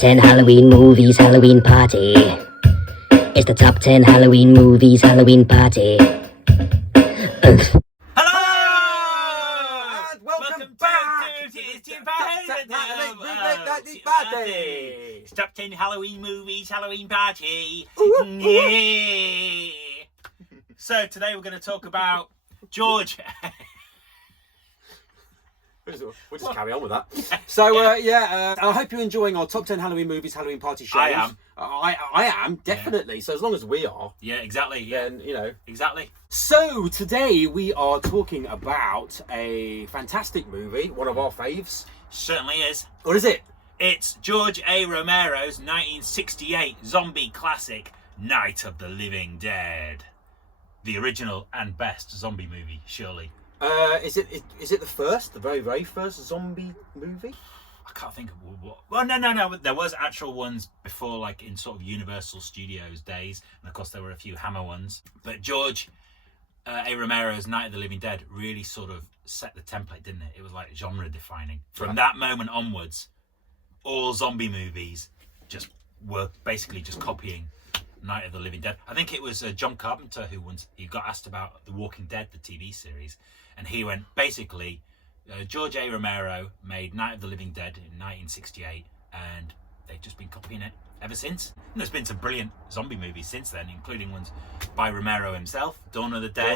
10 Halloween movies, Halloween party. It's the top 10 Halloween movies, Halloween party. Hello! And welcome back to Party. Top 10 Halloween movies, Halloween party. Ooh. So today we're going to talk about George. We'll just carry on with that. So, I hope you're enjoying our top 10 Halloween movies, Halloween party shows. I am. I am, definitely. Yeah. So as long as we are. Yeah, exactly. Yeah, then, you know. Exactly. So today we are talking about a fantastic movie, one of our faves. Certainly is. What is it? It's George A. Romero's 1968 zombie classic, Night of the Living Dead. The original and best zombie movie, surely. Is it the very, very first zombie movie? I can't think of what. Well, no. There was actual ones before, like in sort of Universal Studios days, and of course there were a few Hammer ones. But George A. Romero's Night of the Living Dead really sort of set the template, didn't it? It was like genre defining. From that moment onwards, all zombie movies just were basically just copying Night of the Living Dead. I think it was John Carpenter who got asked about The Walking Dead, the TV series, and he went, basically, George A. Romero made Night of the Living Dead in 1968, and they've just been copying it ever since. And there's been some brilliant zombie movies since then, including ones by Romero himself, Dawn of the Dead,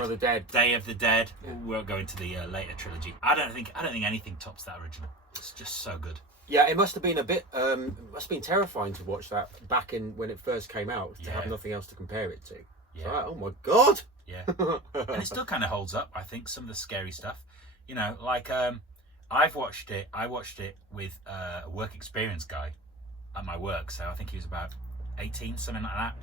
Day of the Dead. Yeah. We won't go into the later trilogy. I don't think anything tops that original. It's just so good. Yeah, it must have been terrifying to watch that back when it first came out, to have nothing else to compare it to. Yeah. So, oh my God! Yeah. And it still kind of holds up, I think, some of the scary stuff. You know, like, I watched it with a work experience guy at my work, so I think he was about 18, something like that.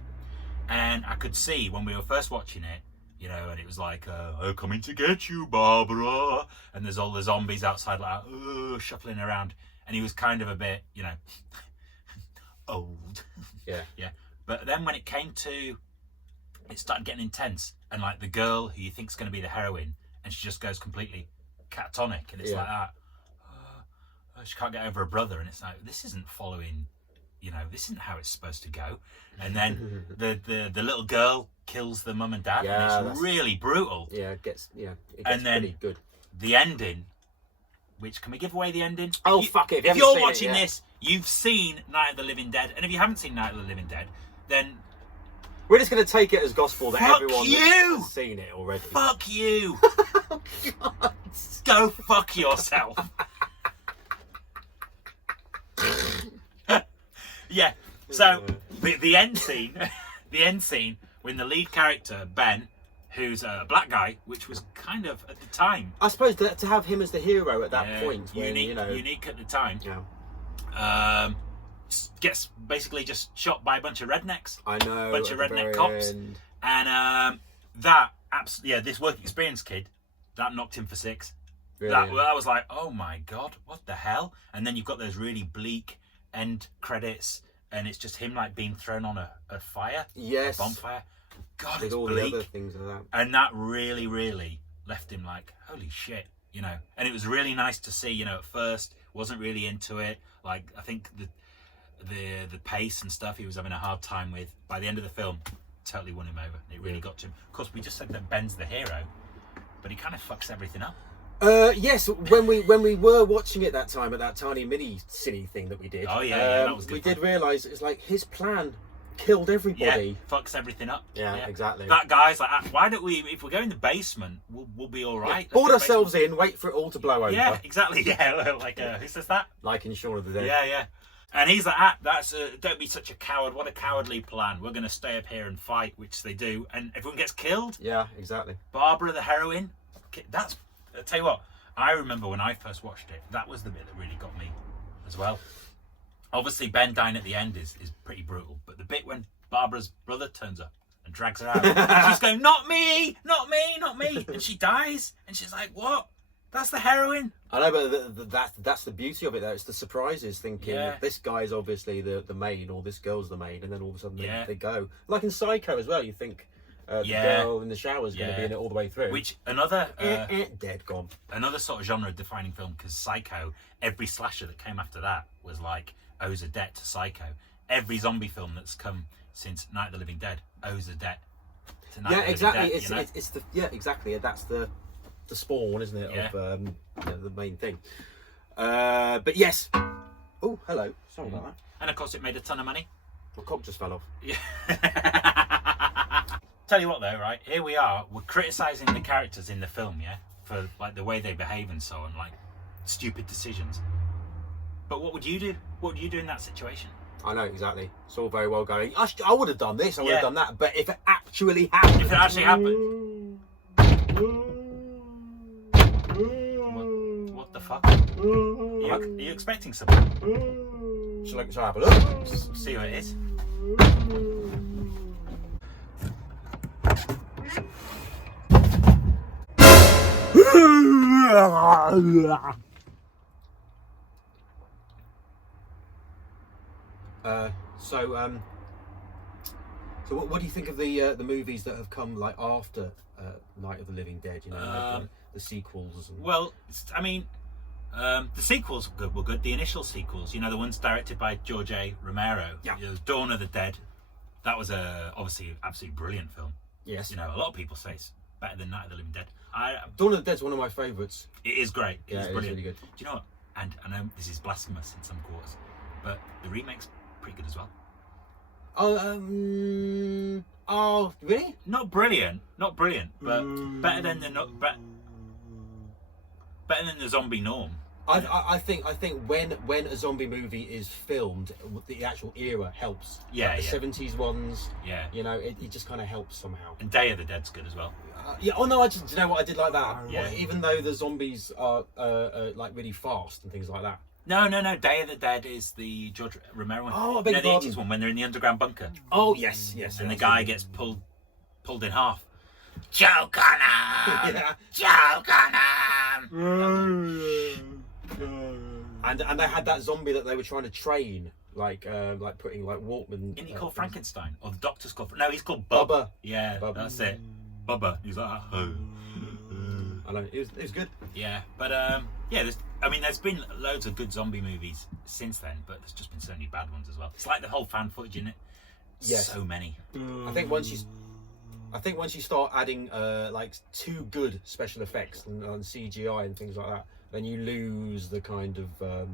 And I could see when we were first watching it, you know, and it was like, I'm coming to get you, Barbara. And there's all the zombies outside, like, shuffling around. And he was kind of a bit, you know, old. Yeah. Yeah. But then when it started getting intense, and like the girl who you think's going to be the heroine, and she just goes completely catatonic, and it's like that. She can't get over her brother, and it's like, this isn't following, you know, this isn't how it's supposed to go. And then the little girl kills the mum and dad, and it's really brutal. Yeah, it gets and then pretty good. The ending. Which, can we give away the ending? Oh, fuck it. If you're watching this, you've seen Night of the Living Dead. And if you haven't seen Night of the Living Dead, then... we're just going to take it as gospel that everyone has seen it already. Fuck you. Oh, God. Go fuck yourself. Yeah. So, the end scene... the end scene, when the lead character, Ben... who's a black guy, which was kind of at the time. I suppose that to have him as the hero at that point, when, unique at the time. Yeah. Gets basically just shot by a bunch of rednecks. I know. A bunch of redneck cops. End. And this work experience kid, that knocked him for 6. Really? That was like, oh my God, what the hell? And then you've got those really bleak end credits, and it's just him like being thrown on a fire. Yes. A bonfire. God, with it's all bleak. The other things like that. And that really, really left him like, holy shit, you know. And it was really nice to see, you know, at first, wasn't really into it. Like, I think the pace and stuff he was having a hard time with. By the end of the film, totally won him over. It really got to him. Of course, we just said that Ben's the hero, but he kind of fucks everything up. Yes, when we were watching it that time at that tiny mini cine thing that we did. Oh yeah, that was good. We did realise it's like his plan killed everybody. Yeah, fucks everything up. Yeah, exactly. That guy's like, why don't we? If we go in the basement, we'll be all right. Yeah. Board ourselves in, wait for it all to blow over. Yeah, exactly. Yeah, like who says that? Like in Shaun of the Dead. Yeah. And he's like, don't be such a coward. What a cowardly plan. We're going to stay up here and fight, which they do. And everyone gets killed. Yeah, exactly. Barbara, the heroine. I'll tell you what, I remember when I first watched it, that was the bit that really got me as well. Obviously, Ben dying at the end is pretty brutal. But the bit when Barbara's brother turns up and drags her out, and she's going, not me. And she dies. And she's like, what? That's the heroine. I know, but that's the beauty of it, though. It's the surprises, thinking this guy's obviously the main, or this girl's the main, and then all of a sudden they go. Like in Psycho as well, you think, The Yeah. girl in the shower is going to be in it all the way through. Which another Dead, gone. another sort of genre-defining film, because Psycho, every slasher that came after that was like owes a debt to Psycho. Every zombie film that's come since Night of the Living Dead owes a debt to Night of the exactly. Living Dead. It's the exactly. That's the spawn, isn't it? Yeah. Of the main thing. But yes. Oh, hello. Sorry about that. And of course, it made a ton of money. My cock just fell off. Yeah. Tell you what, though, right? Here we are. We're criticising the characters in the film, yeah, for like the way they behave and so on, like stupid decisions. But what would you do? What would you do in that situation? I know exactly. It's all very well going. I would have done this. I would Yeah. have done that. But if it actually happened, If it actually happened, what the fuck? Are you expecting something? shall I have a look? See what it is. So what do you think of the movies that have come like after Night of the Living Dead? You know, like, the sequels. And... Well, I mean, the sequels were good. The initial sequels, you know, the ones directed by George A. Romero. Yeah. You know, Dawn of the Dead. That was obviously absolutely brilliant film. Yes. You know, a lot of people say it's better than Night of the Living Dead. Dawn of the Dead's one of my favourites. It is great. It Yeah, is it is brilliant. really good. Do you know what? And I know this is blasphemous in some quarters, but the remake's pretty good as well. Oh, really? Not brilliant, but better than better than the zombie norm. I think when a zombie movie is filmed, the actual era helps. Yeah, Like the yeah. 70s ones. Yeah. You know, it just kind of helps somehow. And Day of the Dead's good as well. Yeah. Oh no, do you know what I did like that? Yeah. Even though the zombies are like really fast and things like that. No. Day of the Dead is the George Romero one. Oh, I beg you know, your the pardon. 80s one when they're in the underground bunker Oh yes. and the guy gets pulled in half. Choke on him! Yeah. Choke on him! And they had that zombie that they were trying to train, like putting like Walkman. Isn't he called Frankenstein? Or the doctor's called... No, he's called Bub. Bubba. Yeah, Bub. that's it. Bubba. He's like... Oh. I know it was good. Yeah, but there's been loads of good zombie movies since then, but there's just been so many bad ones as well. It's like the whole fan footage in it. Yes. So many. I think once you start adding like too good special effects and CGI and things like that, then you lose the kind of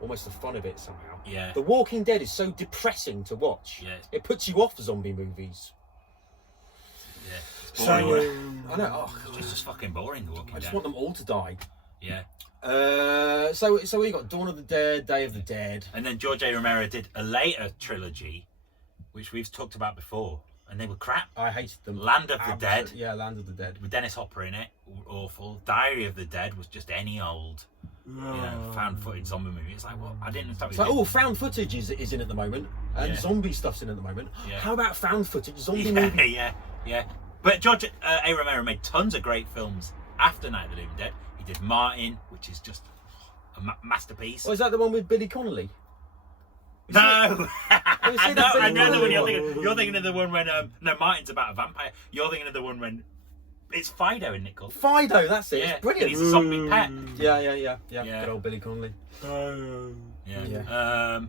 almost the fun of it somehow. Yeah. The Walking Dead is so depressing to watch. Yeah. It puts you off zombie movies. Yeah. It's So boring. I know. Oh, It's just fucking boring, The Walking I just Dead. want them all to die. Yeah. So we got Dawn of the Dead, Day of the Dead. And then George A. Romero did a later trilogy, which we've talked about before, and they were crap. I hated them. Land of the Dead. Yeah, Land of the Dead. With Dennis Hopper in it, awful. Diary of the Dead was just any old, found footage zombie movie. It's like, well, I didn't understand. It's like, found footage is in at the moment, and Yeah. zombie stuff's in at the moment. Yeah. How about found footage zombie yeah, movie? yeah. But George A. Romero made tons of great films after Night of the Living Dead. He did Martin, which is just a masterpiece. Oh, is that the one with Billy Connolly? No, you seen I that Billy know the one Connolly you're one? thinking. You're thinking of the one when no, Martin's about a vampire. You're thinking of the one when it's Fido in Nickel. Fido, that's it. Yeah, It's brilliant. He's a zombie pet. Yeah. Yeah. Good old Billy Connolly. Yeah.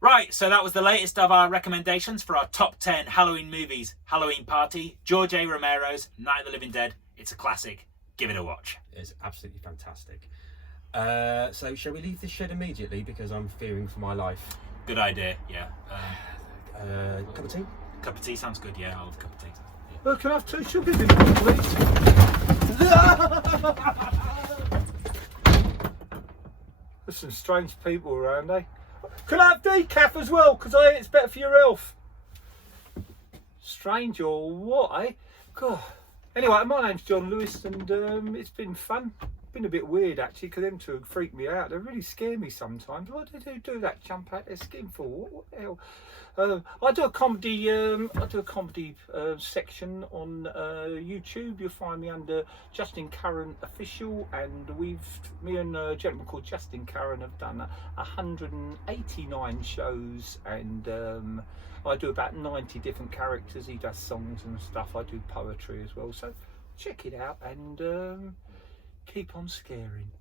Right, so that was the latest of our recommendations for our top 10 Halloween movies. Halloween Party, George A. Romero's Night of the Living Dead. It's a classic. Give it a watch. It's absolutely fantastic. So shall we leave this shed immediately because I'm fearing for my life? Good idea, yeah. Cup of tea? Cup of tea sounds good, yeah. I'll have a cup of tea. Oh, can I have 2 sugars in it, please? There's some strange people around, eh? Can I have decaf as well? Because it's better for your health. Strange or what, eh? God. Anyway, my name's John Lewis, and it's been fun been a bit weird actually, because them two freak me out. They really scare me sometimes. Why do they do that? Jump out their skin for? What the hell? I do a comedy. Section on YouTube. You'll find me under Justin Curran Official, and me and a gentleman called Justin Curran have done 189 shows, and I do about 90 different characters. He does songs and stuff. I do poetry as well. So check it out and keep on scaring.